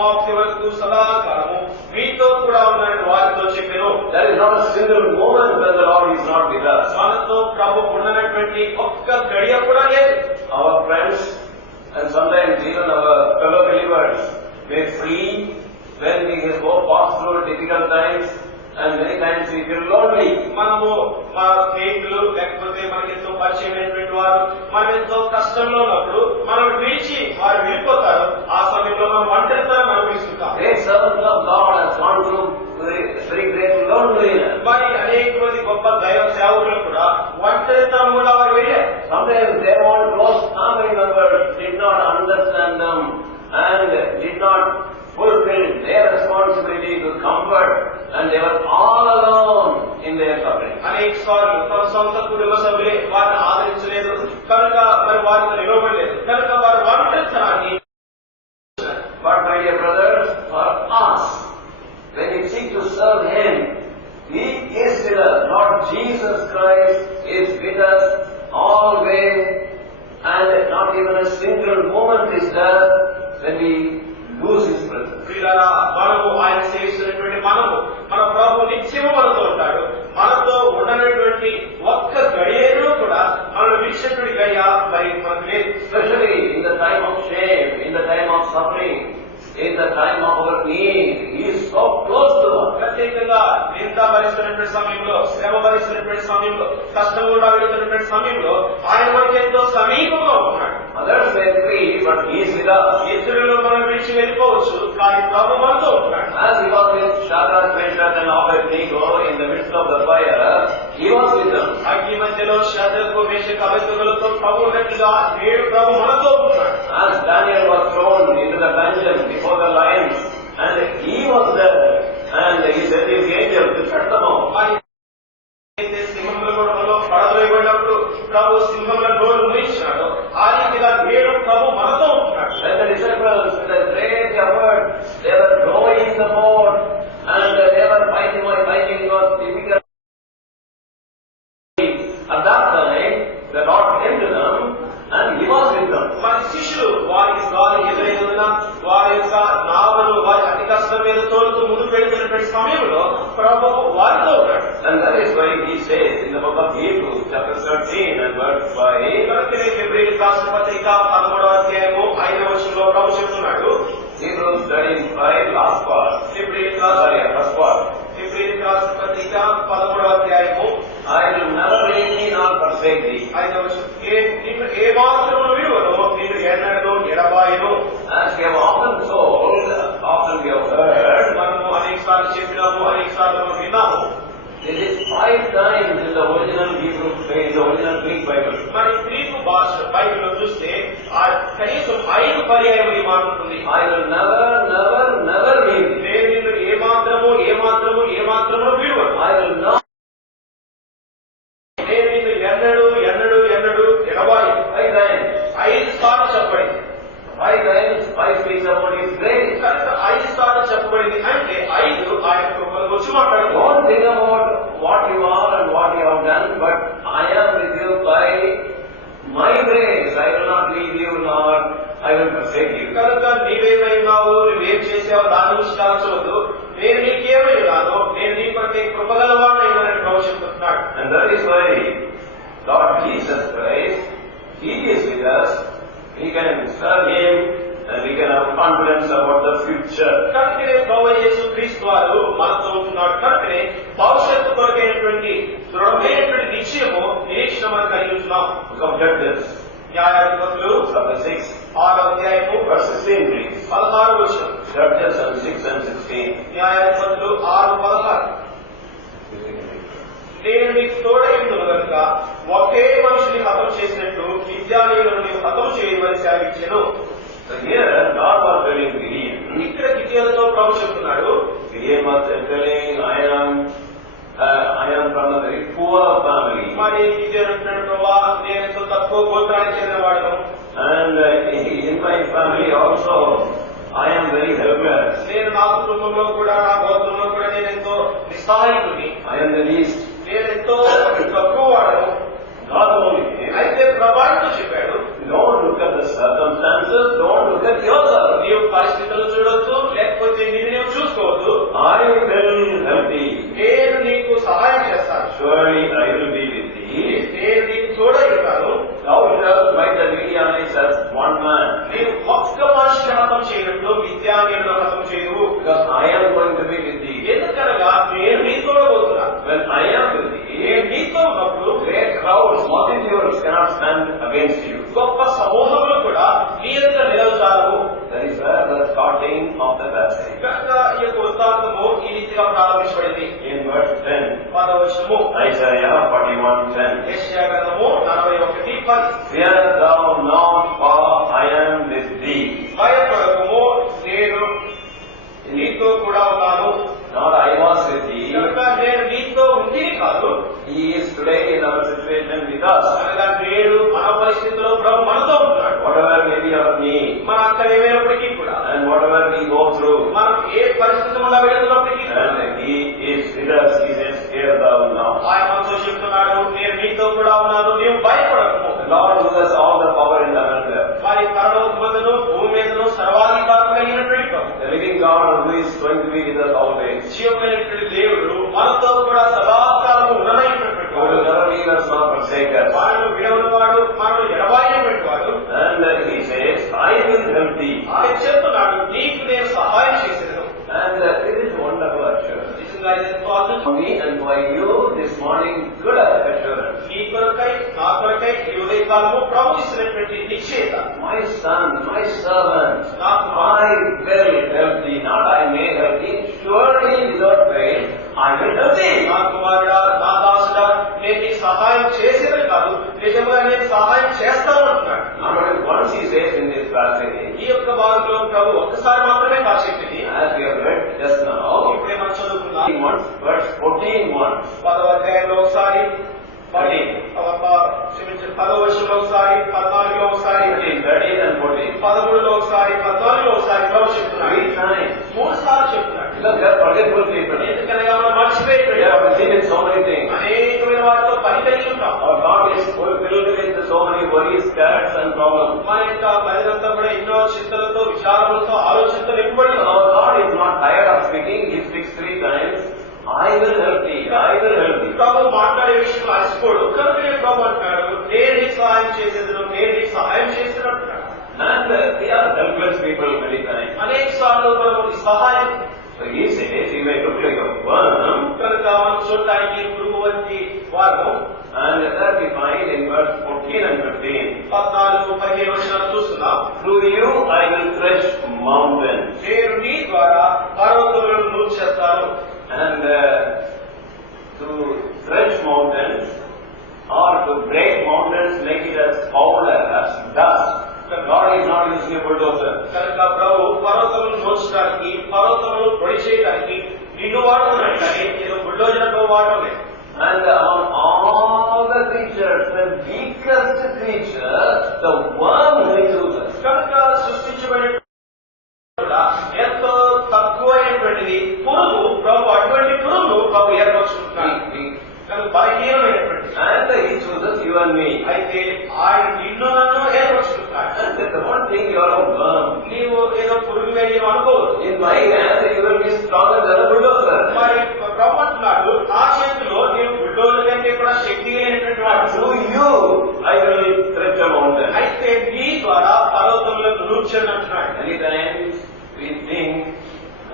సమాప్తి వరకు సదాకాలము మీతో కూడా ఉన్నారని వారితో చెప్పెను. There is not a single moment when the Lord is not with us. మనతో ప్రభు ఉండనటువంటి ఒక్క గడియ కూడా లేదు. Our friends and sometimes even our fellow believers may flee when we go pass through difficult times, and many times we feel lonely. మనము మా స్నేహితులు లేకపోతే మనకెంతో పరిచయమైనటువంటి వారు మనం ఎంతో కష్టంలో ఉన్నప్పుడు మనం విడిచి వారు వెళ్ళిపోతారు. ఆ సమయంలో మనం ఒంటరితనం అనుభవిస్తుంటాం. Great servants of God has gone through very great loneliness. మరి అనేక మంది గొప్ప దైవ సేవకులు కూడా ఒంటరితనం కూడా వారు వెళ్ళారు. Sometimes they want close family members did not understand them and did not fulfill their responsibility to comfort, and they were all alone in their suffering. అనేక సార్లు తమ సొంత కుటుంబ సభ్యులే వారిని ఆదరించలేదు కనుక మరి వారితో నిలవబడలేదు కనుక వారు ఒంటరితనాన్ని. But my dear brothers, for us, when we seek to serve Him, He is with us. Lord Jesus Christ is with us always, and not even a single moment is there when we lose His presence. ప్రియులారా, మనము ఆయన సేవిస్తున్నటువంటి మనము మన ప్రభు నిత్యము మనతో ఉంటాడు. మనతో ఉండనటువంటి ఒక్క గడియను కూడా మనం విడిచినటువంటి గడియ మరి మనకు లేదు. Especially in the time of shame, in the time of suffering, in the time of our need, He is so close to us. ప్రత్యేకంగా నింద భరిస్తున్నటువంటి సమయంలో, శ్రమ భరిస్తున్నటువంటి సమయంలో, కష్టం కూడా వెళ్తున్నటువంటి సమయంలో ఆయన మనకి ఎంతో సమీపంగా ఉంటున్నాడు. Others may flee, but He is with us. ఇతరులు మనం విడిచి వెళ్ళిపోవచ్చు కానీ ప్రభు మనతో ఉంటున్నాడు. As He was with Shadrach, Meshach and Abednego in the midst of the fire, He was with them. అగ్ని మధ్యలో శద్రకు మేషకు అబేద్నెగోలతో ప్రభు ఉన్నట్లుగా నేడు ప్రభు మనతో ఉంటున్నాడు. As Daniel was thrown into the dungeon before the lions, and he was there, and he sent his angel to shut them out. సింహముల గోడలో పడవేయబడినప్పుడు ప్రభు సింహముల డోరు మూయించినాడు. ఆ రీతిగా నేడు ప్రభు మనతో ఉంటున్నాడు. When the disciples with a great effort, they were rowing the boat, and they were fighting was difficult. At that time, the Lord came to them, and He was with them. మరి శిష్యులు వారికి గాలి ఎదురైనందున వారి యొక్క నావలు వారి అతి కష్టం మీద తోలుతూ ముందుకు వెళ్తున్నటువంటి సమయంలో ప్రభు వారితో ఉన్నాడు. And that is why He says in the book of Hebrews, chapter 13 and verse 5, హెబ్రీయులకు రాసిన పత్రిక 13వ అధ్యాయము 5వ వచనంలో ప్రభు చెప్తున్నాడు. Hebrews 13:5, last part. హెబ్రీయులకు రాసిన పత్రిక 13వ అధ్యాయము I will never leave thee nor forsake thee. 5వ వచనం, నిన్ను ఏ మాత్రము విడువను, నిన్ను ఎన్నడూ ఎడబాయను. As we have often told, often we have heard, మనము అనేక సార్లు చెప్పినాము, అనేక సార్లు విన్నాము. it is 5 times in the original Hebrew, in the original Greek Bible. మరి గ్రీకు భాష బైబిల్లో చూస్తే కనీసం 5 పర్యాయములు ఈ మాట ఉంటుంది. I will never, never, never leave thee. నేను నిన్ను ఏ మాత్రము విడువను. I will not. నేను నిన్ను ఎన్నడూ ఎడబాయను. 5 times. 5 సార్లు చెప్పబడింది. 5 times, 5 speaks about His grace. కనుక 5 సార్లు చెప్పబడింది అంటే 5 ఆయన కృపను గురించి మాట్లాడుతున్నాడు. Don't think about what you are and what you have done, but I am with you by my grace. I will not leave you nor I will forsake you. కనుక నీవేమై ఉన్నావు, నువ్వేం చేసావు దాని గురించి ఆలోచించవద్దు. నేను నీకేమై ఉన్నాను, నేను నీ కొరకే కృపగలవాడని ప్రభు చెప్తున్నాడు. And that is why Lord Jesus Christ, He is with us. We can serve Him and we can have confidence about the future. కనుకనే ప్రభు యేసు క్రీస్తు వారు మనతో ఉంటున్నాడు. కనుకనే భవిష్యత్తు కొరకైనటువంటి దృఢమైనటువంటి నిశ్చయము నిరీక్షణ మనం కలిగి ఉంటున్నాం. Book of Judges, న్యాయాధిపతులు chapter 6, 6వ అధ్యాయము verse 16 reads. 16వ వచనం. Judges 6 and 16. న్యాయాధిపతులు 6:16. నేను నీకు తోడైందును కనుక ఒకే మనిషిని హతం చేసినట్టు మిద్యానీయులను నీవు హతం చేయమని సెలవిచ్చెను. So here God was telling Gideon. ఇక్కడ గిద్యోనుతో ప్రభు చెప్తున్నాడు. Gideon was telling, I am from a very poor family. మరి గిద్యోను అంటున్నాడు, ప్రభా నేను ఎంతో తక్కువ గోత్రానికి చెందినవాడను. And in my family also I am very helpless. నేను నా కుటుంబంలో కూడా నా గోత్రంలో కూడా నేను ఎంతో నిస్సహాయకుని. I am the least. నేను ఎంతో తక్కువ వాడను. God only. అయితే ప్రభావితో చెప్పాడు, Don't look at the circumstances, don't look at yourself. నీవు పరిస్థితులు చూడొద్దు నీకును మిథ్యాన్యులను హతం చేయవు. Because I am going to be with thee. ఎందుకనగా నేను నీతో పోతున్నాను. When I am with thee, నేను నీతో ఉన్నప్పుడు great crowds, multitudes cannot stand against you. గొప్ప సమూహములు కూడా నీ ఎదుట నిలవజాలవు. That is where the starting of the passage. కనుక ఈ యొక్క వృత్తాంతము ఈ రీతిగా ప్రారంభించబడింది. In verse 10, 10వ వచనము Isaiah 41:10. యెషయా గ్రంథము 41:10. Fear thou not, for I am with thee. భయపడకుము, నేను నీతో కూడా ఉన్నాను. Not I was with thee. కనుక నేను నీతో ఉండిని కాదు. He is today in our situation with us. అనగా నేడు మన పరిస్థితిలో ప్రభు మనతో ఉంటున్నాడు. Whatever may be our need, మన అక్కడ ఏమైనప్పటికీ కూడా, and whatever we go through, మనం ఏ పరిస్థితి వల్ల వెళుతున్నప్పటికీ and He is with us. He says, fear thou not. ఆయన మనతో చెప్తున్నాడు, నేను నీతో కూడా ఉన్నాను, నీవు భయపడకు. The Lord who has all the power in heaven and earth. వారి పరలోకమందును భూమి మీదను సర్వాధికారం కలిగినటువంటి ప్రభు, The living God who is going to be with us always. జీవమైనటువంటి దేవుడు మనతో కూడా సదాకాలము ఉన్నమైనటువంటి Who will never leave us nor forsake us. వాడు విడవని వాడు, మనల్ని ఎడబాయినటువంటి వాడు. And He says, I will help thee. ఆయన చెప్తున్నాడు, నీకు నేను సహాయం చేసేది. And it is wonderful assurance. నిజంగా ఇది ఎంతో అద్భుతం. For me and for you this morning, good assurance. నీ కొరకై నా కొరకై ఈ ఉదయకాలము ప్రభు ఇచ్చినటువంటి నిశ్చయత. My son, my servant, I will help thee. Not I may help thee. Surely without fail, I will help thee. నా కుమారుడా, నా దాసుడా, నేను నీకు సహాయం చేసేది కాదు, నిజంగా నేను సహాయం చేస్తాను అంటున్నాడు. Not only once He says in this passage, ఈ యొక్క భాగంలో ప్రభు ఒక్కసారి మాత్రమే కాదు చెప్పింది. as we have read just now, ఇప్పుడే మనం చదువుకున్నాం. once, verse 14 once. 10వ అధ్యాయంలో ఒకసారి, 10వ వచనంలో ఒకసారి, 14లో ఒకసారి, 13 and 14. 13లో ఒకసారి, 14లో ఒకసారి ప్రభు చెప్తున్నాడు. 3 times. 3 సార్లు చెప్తున్నాడు. Because they are forgetful people. ఎందుకనగా మనం మర్చిపోయిపోయాం. They are busy with so many things. అనేకమైన వాటితో పని కలిగి ఉంటాం. Our God is filled with so many worries, cares and problems. మన యొక్క ప్రజలంతా కూడా ఎన్నో చింతలతో, విచారములతో, ఆలోచనతో నింపబడి ఉన్నాం. Our God is not tired of speaking. He speaks 3 times. I will help thee. I will help thee. ప్రభు మాట్లాడే విషయంలో అలసిపోడు. కనుకనే ప్రభు అంటున్నాడు, నేను నీకు సహాయం చేసేదను, నేను నీకు సహాయం చేస్తున్నట్టున్నాడు. And we are helpless people many times. అనేక సార్లు మనకు సహాయం. So He says, He may look like a worm. కనుక మనం చూడటానికి పురుగు వంటి వారు. And that we find in verse 14 and 15. 14-15 వచనాలు చూస్తున్నాం. Through you I will thresh mountains. నేను నీ ద్వారా పర్వతములను నూర్చేస్తాను. And to thresh mountains or to break mountains, make it as powder, as dust. God is not using a bulldozer. కనుక ప్రభు పర్వతములను నూర్చడానికి, పర్వతములను పొడి చేయడానికి నిన్ను వాడుతున్నాడు, కానీ నేను బుల్డోజర్తో వాడలే. And among all the creatures, the weakest creature, the worm He chooses. కనుక సృష్టించబడిన ఎంతో తక్కువైనటువంటిది పురుగు, ప్రభు అటువంటి పురుగు ప్రభు ఏర్పరచుకుంటున్నాడు. కనుక బలహీనమైనటువంటి, And He chooses you and me. అయితే ఆయన నిన్ను నన్ను ఏర్పరచుకుంటున్నాడు. And the one thing, you are a worm. నీవు ఏదో పురుగు వెళ్ళి అనుకోవద్దు. In my hand you will be stronger than a bulldozer. మరి ప్రభు అంటున్నాడు, నా చేతిలో నీవు బుల్డోజర్ కంటే కూడా శక్తి అయినటువంటి వాడు. Through you I will thresh a mountain. అయితే నీ ద్వారా పర్వతములను నూర్చండి అంటున్నాడు. Many times we think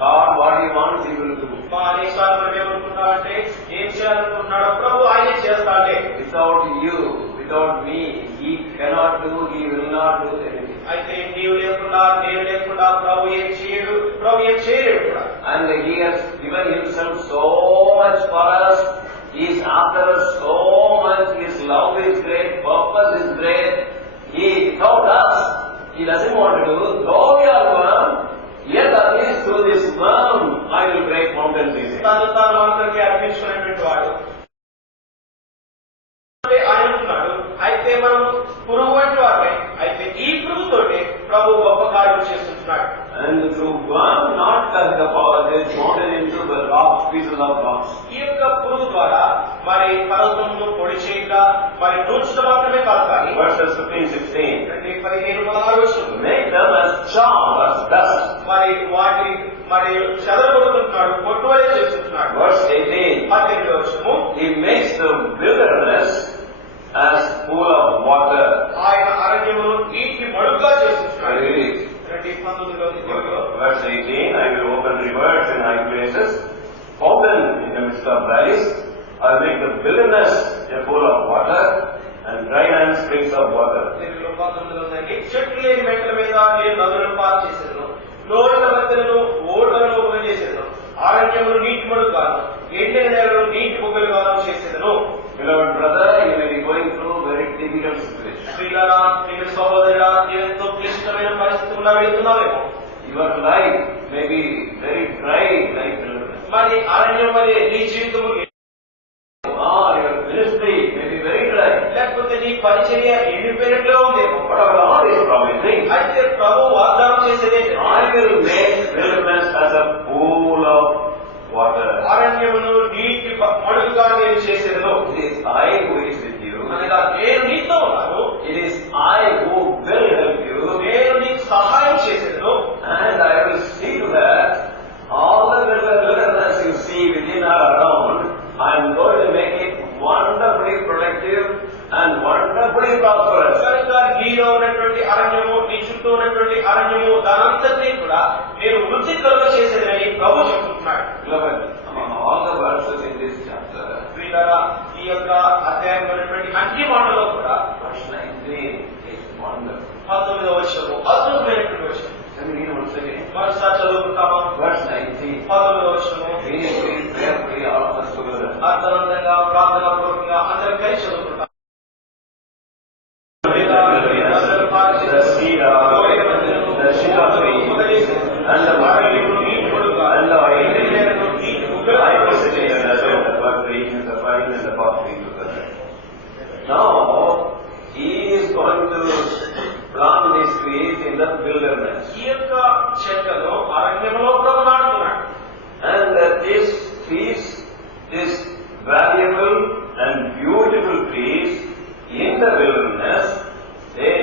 God, what He wants, He will do. మా అనేకసార్లు మనం ఏమనుకుంటామంటే, ఏం చేయాలనుకుంటున్నాడో ప్రభు ఆయనే చేస్తాడే. Without you, without me, He cannot do, He will not do anything. అయితే నీవు లేకుండా, నేను లేకుండా ప్రభు ఏం చేయడు, ప్రభు ఏం చేయలేడు కూడా. And He has given Himself so much for us. He is after us so much. His love is great, purpose is great. He, without us, He doesn't want to do. Though we are worm, yet at least through this worm, I will break mountains, He says. తను తాను అందరికీ అర్పించుకునేటువంటి వాడు. ఆయన అంటున్నాడు, అయితే మనం పురుగు వంటి వారే, అయితే ఈ పురుగుతోటి ప్రభు గొప్ప కార్యం చేస్తుంటున్నాడు. And through worm, not as the power is mountain into the rocks, pieces of rocks. ఈ యొక్క పురుగు ద్వారా మరి పర్వతమును పొడి చేయక, మరి నూర్చడం మాత్రమే కాదు, కానీ Verses 15-16. 15-16 వచనం, Make them as chaff, as dust. మరి వాటిని మరి చెదరగొడుతున్నాడు, కొట్టువలే చేస్తుంటున్నాడు. Verse 18. 18వ వచనము, He makes the wilderness as pool of water. ఆయన అరణ్యమును నీటి మడుగుగా చేస్తుంటున్నాడు. 19లో Verse 18, I will open rivers in high places, fountain in the midst of valleys. I will make the wilderness a pool of water, and dry land springs of water. 19లో చెట్లు లేని మెట్ల మీద నేను నదులను పాలు చేసేది, లోయల మధ్యలను ఓడలను చేసేది, ఆరణ్యములు నీటి మడుగాను, ఎండిన నేలను నీటి బుగ్గలుగాను చేసేదను. Beloved brother, you may be going through very difficult situation. ప్రియులారా, ప్రియ సహోదరుడా, ఎంతో క్లిష్టమైన పరిస్థితి గుండా వెళ్తున్నావేమో. Your life may be very dry like wilderness. మరి అరణ్యం వలె నీ జీవితము, Your ministry may be very dry. లేకపోతే నీ పరిచర్య ఎండిపోయినట్లో ఉందేమో. But our Lord is promising, అయితే ప్రభు వాగ్దానం చేసేదే, I will make wilderness as a pool of water. అరణ్యమును నీటి మడుగుగా నేను చేసేదను. It is I who is with you. అనగా నేను నీతో ఉన్నాను, It is I who will help you. నేను నీకు సహాయం చేసేదను. And I will see to that all the wilderness you see within or around, I am going to make it wonderfully productive and wonderfully prosperous. కనుక నీలో ఉన్నటువంటి అరణ్యము, నీ చుట్టూ ఉన్నటువంటి అరణ్యము, దానంతటినీ కూడా నేను వృద్ధి కలుగ చేసేదని ప్రభు చెప్తున్నాడు. Beloved, among all the verses in this chapter, ప్రియులారా, ఈ యొక్క అధ్యాయంలో ఉన్నటువంటి అన్ని మాటలో కూడా verse 19 is wonderful. 19వ వచనము అద్భుతమైనటువంటి వచనం. Let me read once again. మరోసారి చదువుకుంటామా? Verse 19. 19వ వచనము Read prayerfully all of us together. అర్థవంతంగా, ప్రార్థనా పూర్వకంగా అందరం కలిసి చదువుకుంటాం. The cedar, the cedar tree, and the vine, and the oil. I was sitting in the bud tree, and the vine, and the palm tree together. Now, he is going to plant these trees in the wilderness. ఈ యొక్క చెట్లను అరణ్యంలో ప్రభు నాటుతున్నాడు. And these trees, these valuable and beautiful trees in the wilderness, they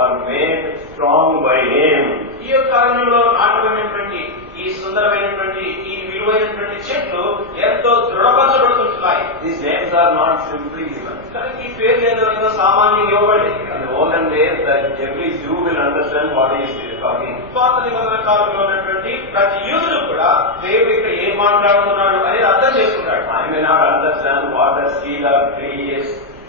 are made strong by him. ఈ యొక్క అరణ్యంలో నాటబడినటువంటి ఈ సుందరమైనటువంటి ఈ విలువైనటువంటి చెట్లు ఎంతో దృఢపరచబడుతుంటున్నాయి. These names are not simply given. కానీ ఈ పేర్లు ఏదో సామాన్యంగా ఇవ్వబడేది. In the olden days, that every Jew will understand what he is talking. పాత నిబంధన కాలంలో ఉన్నటువంటి ప్రతి యూదుడు కూడా దేవుడు ఇక్కడ ఏం మాట్లాడుతున్నాడు అనేది అర్థం చేసుకున్నాడు. I may not understand what a cedar tree is,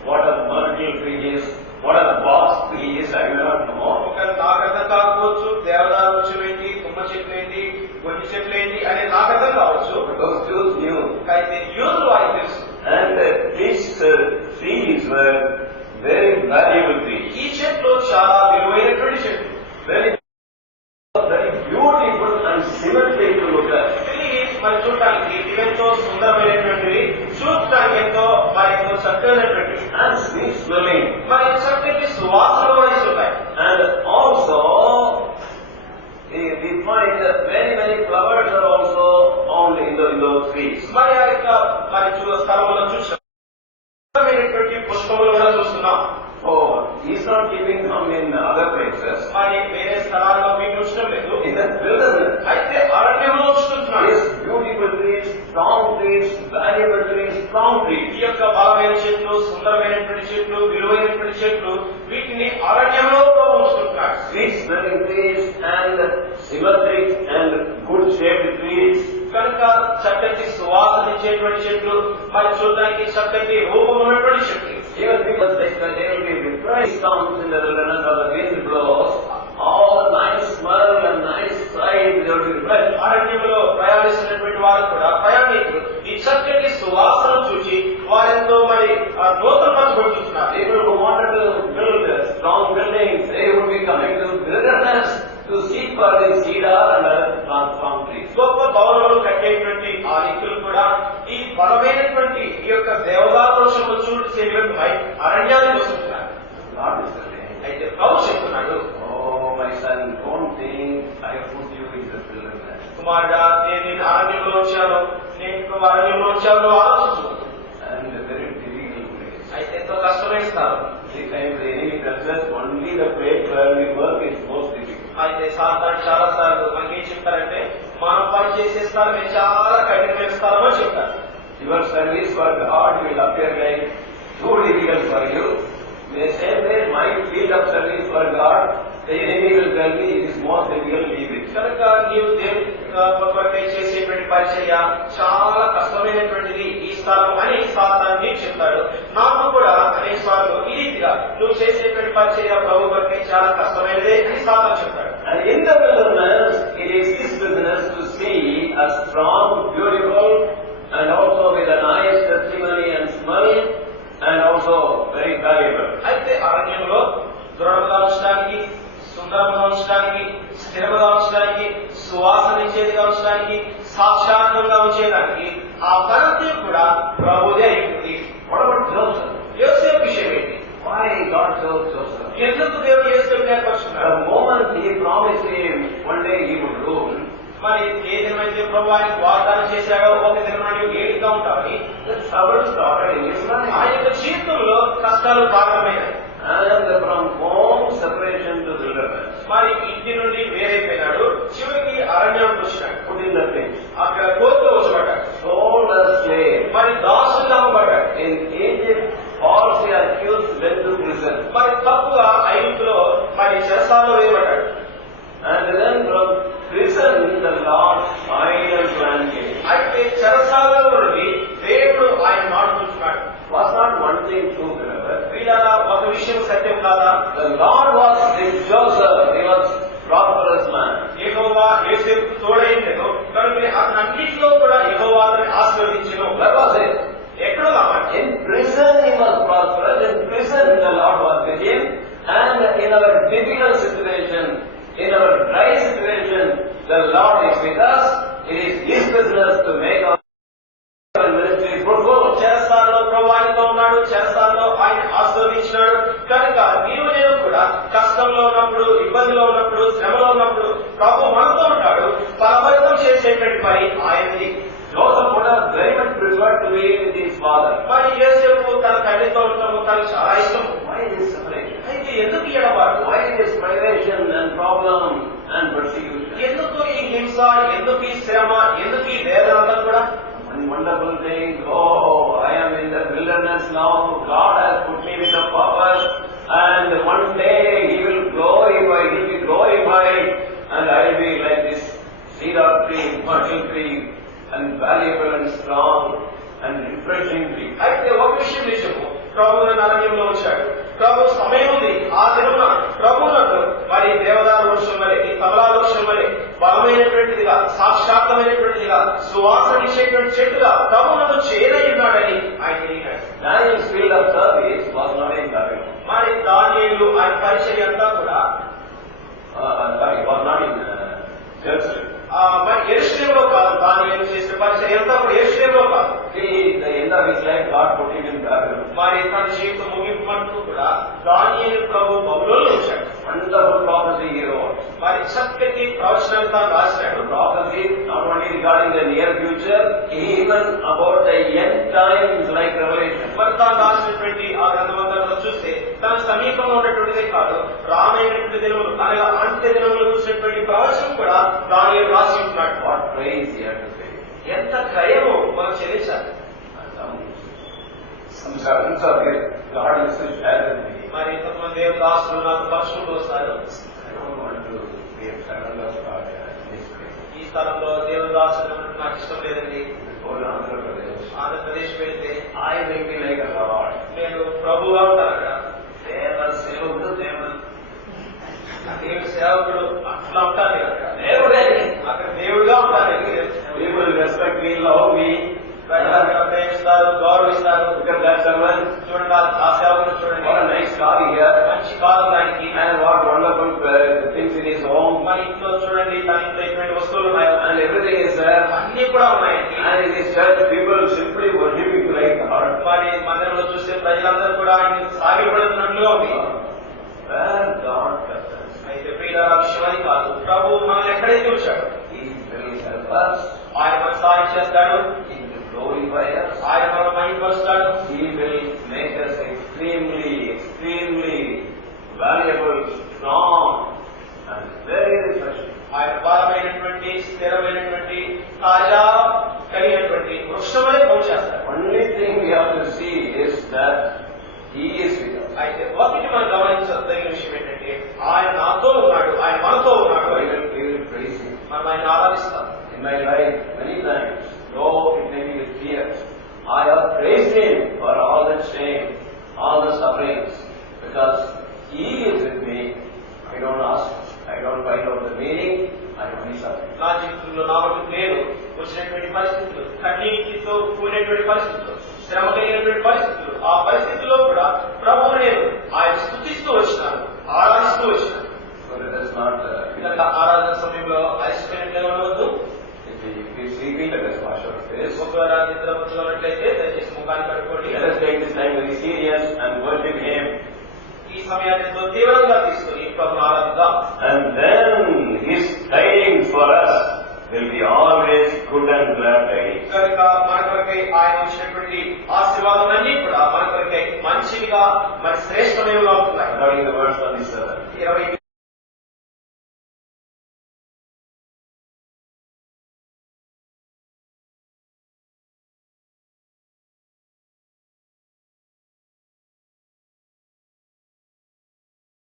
what a myrtle tree is, what a box tree is, I may not know. ఒక నాకు అర్థం కాకపోవచ్చు, దేవదారు వృక్షం ఏంటి, తుమ్మ చెట్లు ఏంటి, గొడ్డి చెట్లు ఏంటి అనేది నాకు అర్థం కావచ్చు. But those Jews knew. అయితే యూదులు వారికి తెలుసు. And these trees were very valuable trees. ఈ చెట్లు చాలా విలువైనటువంటి చెట్లు, Very beautiful and symmetric to look at. ఇవి మరి చూడటానికి ఇవెంతో సుందరమైనటువంటివి, చూడటానికి ఎంతో మరి ఎంతో చక్కనటువంటివి, And sweet smelling. మరి చక్కటి సువాసనలు వహిస్తుంటాయి. And also, we find that many flowers are also found in those trees. మరి ఆ యొక్క మరి స్థలంలో చూసాం, పుష్పములు కూడా చూస్తున్నాం. Oh, he's not keeping them in other places. మరి వేరే స్థలాల్లో మీకు ఉంచడం లేదు, In the wilderness, అయితే అరణ్యంలో ఉంచుతున్నాడు. these beautiful trees, strong trees, valuable trees, strong ఈ trees. యొక్క బలమైన చెట్లు, సుందరమైనటువంటి చెట్లు, విలువైనటువంటి చెట్లు, వీటిని అరణ్యంలో ఉంచుతున్నాడు. Sweet smelling trees and symmetric and good shaped trees. కనుక చక్కటి సువాసన ఇచ్చేటువంటి చెట్లు, మరి చూడడానికి చక్కటి రూపం ఉన్నటువంటి చెట్లు. Even people think that they will be refreshed comes in the wilderness or the wind blows, all the nice smell and nice sight, they will be refreshed. అరణ్యంలో ప్రయాణిస్తున్నటువంటి వారు కూడా, ప్రయాణికులు ఈ చక్కటి సువాసన చూసి వారెంతో మరి నూతనపరచబడుతున్నారు. People who wanted to build strong buildings, they would be coming to wilderness to seek for the cedar and other strong trees. గొప్ప భవనాలు కట్టేటువంటి ఆ వ్యక్తులు కూడా ఈ బలమైనటువంటి ఈ యొక్క దేవదారు వృక్షము చూసి అరణ్యానికి వస్తున్నారు. God is saying, అయితే ప్రభు చెప్తున్నాడు, oh my son, don't think I put you in the wilderness. కుమారుడా, నేను నిన్ను అరణ్యంలో వచ్చాను, నేను అరణ్యంలో వచ్చాను ఆలోచించు. And a very difficult place. అయితే ఎంతో కష్టమైన స్థలం. This time the enemy tells us only the place where we work is most difficult. అయితే సాధారణ చాలా సార్లు మనకి ఏం చెప్తారంటే, మనం పని చేసే స్థలమే చాలా కఠినమైన స్థలం అని చెప్తారు. Your service for God will appear like too difficult for you. The same way my field of service for God The enemy will tell me it is more difficult, leave it. కనుక నీవు దేవుని కొరకై చేసేటువంటి పరిచర్య చాలా కష్టమైనటువంటిది ఈ స్థలం అని సాతాను నీకు చెప్తాడు. నాకు కూడా అనేక సార్లు ఈ రీతిగా నువ్వు చేసేటువంటి పరిచర్య ప్రభు కొరకై చాలా కష్టమైనదే అని సాతాను చెప్తాడు. And in the wilderness, it is his business to see a strong, beautiful, and also with a nice testimony and smell, and also very valuable. అయితే అరణ్యంలో దృఢముగా ఉంచడానికి, సుందరముగా ఉంచడానికి, స్థిరముగా ఉంచడానికి, సువాసన ఇచ్చేదిగా ఉంచడానికి, సాక్షాత్కంగా ఉంచేదానికి ఆ పరంతి కూడా ప్రభుదే అయింది. What about Joseph? యోసేపు విషయం ఏంటి? Why God chose Joseph? ఎందుకు దేవుడు యోసేపుని ఏర్పరుచుకున్నాడు? The moment he promised him one day he would rule, మరి ఏ దినమైతే ప్రభు ఆయనకు వాగ్దానం చేశాడో ఒక దినం నువ్వు ఏడిగా ఉంటావని the trouble started in his life. ఆయన యొక్క జీవితంలో కష్టాలు ప్రారంభమైనాయి. And from home separation to wilderness. మరి ఇంటి నుండి వేరైపోయినాడు, చివరికి అరణ్యానికి వచ్చినాడు. Put in the page. అక్కడ కోర్టులో వచ్చబడ్డాడు. Sold as slave. మరి దాసులుగా అమ్మబడ్డాడు. In Egypt, falsely accused, went to prison. మరి తప్పుగా ఐగుప్తులో మరి చెరసాలలో వేయబడ్డాడు. And then from prison, the Lord final plan came. అయితే చెరసాలలో నుండి దేవుడు ఆయన మాట్లాడుతున్నాడు. Was not one thing true, beloved? వీళ్ళ ఒక విషయం సత్యం కాదా? The Lord was with Joseph. He was prosperous man. యెహోవా యోసేపుకు తోడైండెను కనుక అతను అన్నిటిలో కూడా యెహోవా అతన్ని ఆశీర్వదించెను. Where was it? ఎక్కడో కావాలి. In prison he was prosperous. In prison the Lord was with him. And in our difficult situation, in our dry situation, the Lord is with us. It is his business to make our ministry fruitful. చెరసాలలో ప్రభు ఆయనతో ఉన్నాడు, చెరసాలలో ఆయన ఆశీర్వదించినాడు. కనుక నీవు నేను కూడా కష్టంలో ఉన్నప్పుడు, ఇబ్బందిలో ఉన్నప్పుడు, శ్రమలో ఉన్నప్పుడు ప్రభు మనతో ఉంటాడు. ఫలభరితం చేసేటువంటి పని ఆయనది. Joseph would have very much preferred to be with his father. మరి యోసేపు తన తండ్రితో ఉండటము తనకు చాలా ఇష్టం. Why this separation? అయితే ఎందుకు ఈ ఎడబాటు? Why this privation and problem and persecution? ఎందుకు ఈ హింస, ఎందుకు ఈ శ్రమ, ఎందుకు ఈ వేదన అంతా కూడా? One wonderful thing, oh, I am in the wilderness now, God has put me with the power, and one day He will be glorified, and I will be like this cedar tree, myrtle tree, and valuable and strong and refreshing tree. అయితే ఒక విషయం నిజము, ప్రభు అరణ్యంలో వచ్చాడు. ప్రభు సమయం ఉంది. ఆ దినమున ప్రభువునకు మరి దేవదారు వృక్షం వలె, ఈ తబలా వృక్షం వలె బలమైనటువంటిదిగా, సాక్షాత్మైనటువంటిదిగా, సువాసన ఇచ్చేటువంటి చెట్టుగా ప్రభువునకు చేరై ఉన్నాడని ఆయన తెలియదు. Daniel's field of service was not in Babylon. మరి దానియేలు ఆయన పరిచర్య అంతా కూడా Was not in Jerusalem. మరి యెరూషలేములో కాదు. దానియేలు చేసిన పరిచర్య అంతా కూడా యెరూషలేములో కాదు. See, the end of his life, God put him in Babylon. మరి తన జీవితం ముగింపు కూడా దానియేలు ప్రభు బబులోనులో వచ్చాడు. Wonderful prophecy he wrote. మరి చక్కటి ప్రవచనాలు తాను రాశాడు. Prophecy not only regarding the near future, even about the end times like Revelation. మరి తాను రాసినటువంటి ఆ గ్రంథమంతా చూస్తే తన సమీపంలో ఉన్నటువంటిదే కాదు, రానైనటువంటి దినములు అనగా అంత్య దినములు చూసినటువంటి ప్రవచనం కూడా దానియేలు రాసి ఉంటున్నాడు. What praise he had to pay. ఎంత క్రయము మనం చెల్లించాలి. Some servants are here. God used to share with me. మరి కొంతమంది దేవదాసులు నాకు పరుచుకుంటూ వస్తారు. I don't want to be a servant of God in this place. ఈ స్థలంలో దేవదాసులు నాకు ఇష్టం లేదండి. Go to Andhra Pradesh. Andhra Pradesh వెళ్తే I will be like a Lord. నేను ప్రభువుగా ఉంటాను అక్కడ. Deva Sevakudu Deva. దేవుడి సేవకుడు అట్లా ఉంటాను నేను అక్కడ. Devude. అక్కడ దేవుడిగా ఉంటాను. People respect me, love me. ప్రేమిస్తారు, గౌరవిస్తారు. Look at that servant. చూడండి ఆ సేవకుడు చూడండి. What a nice car he has. మంచి కారు దానికి. And what wonderful things in his home. మన ఇంట్లో చూడండి తన ఇంట్లో ఎటువంటి వస్తువులు ఉన్నాయో And everything is there. అన్ని కూడా ఉన్నాయి. And in this church, people simply worshiping like God. మరి మందిరంలో చూసే ప్రజలందరూ కూడా ఆయన సాగిపడుతున్నట్లుగా ఉంది. Where God does us. అయితే ప్రియుల విషయం అది కాదు. ప్రభు మనల్ని ఎక్కడైతే ఉంచాడు He will help us. ఆయన మనకు సహాయం చేస్తాడు. He will glorify us. ఆయన మనల్ని మహిమపరుస్తాడు. He will make us extremely valuable, strong, and very refreshing. ఆయన బలమైనటువంటి, స్థిరమైనటువంటి, తాజా కలిగినటువంటి వృక్షమనే పనిచేస్తాడు. Only thing we have to see is that He is with us. అయితే ఒకటి మనం గమనించదగిన విషయం ఏంటంటే ఆయన నాతో ఆరాధిస్తాం. In my life, many times, though it may be with tears, I have praised Him for all the shame, all the sufferings, because He is with me. I don't ask, I don't find out the meaning, I only suffer. నా జీవితంలో నా వరకు నేను వచ్చినటువంటి పరిస్థితులు, కన్నీటితో కూడినటువంటి పరిస్థితులు, శ్రమ కలిగినటువంటి పరిస్థితులు, ఆ పరిస్థితుల్లో కూడా ప్రభువు నేను ఆయన స్తుతిస్తూ వచ్చినాను, ఆరాధిస్తూ వచ్చినాను. So let us not ఆరాధన సమయంలో అలసిపోయినట్లుగా ఉండవద్దు. if we sleeping, let us wash our face. ఒకవేళ నిద్రమత్తులో ఉన్నట్లయితే దయచేసి ముఖాన్ని కట్టుకోండి. Let us take this time very serious and worship Him. ఈ సమయాన్ని ఎంతో తీవ్రంగా తీసుకుని ప్రభువును ఆరాధిద్దాం. And then His tidings for us will be always good and glad tidings. కనుక మన కొరకై ఆయన వచ్చినటువంటి ఆశీర్వాదాలన్నీ కూడా మన కొరకై మంచివిగా, మరి శ్రేష్టమైనవిగా ఉంటున్నాయి. According to the verse 27. 20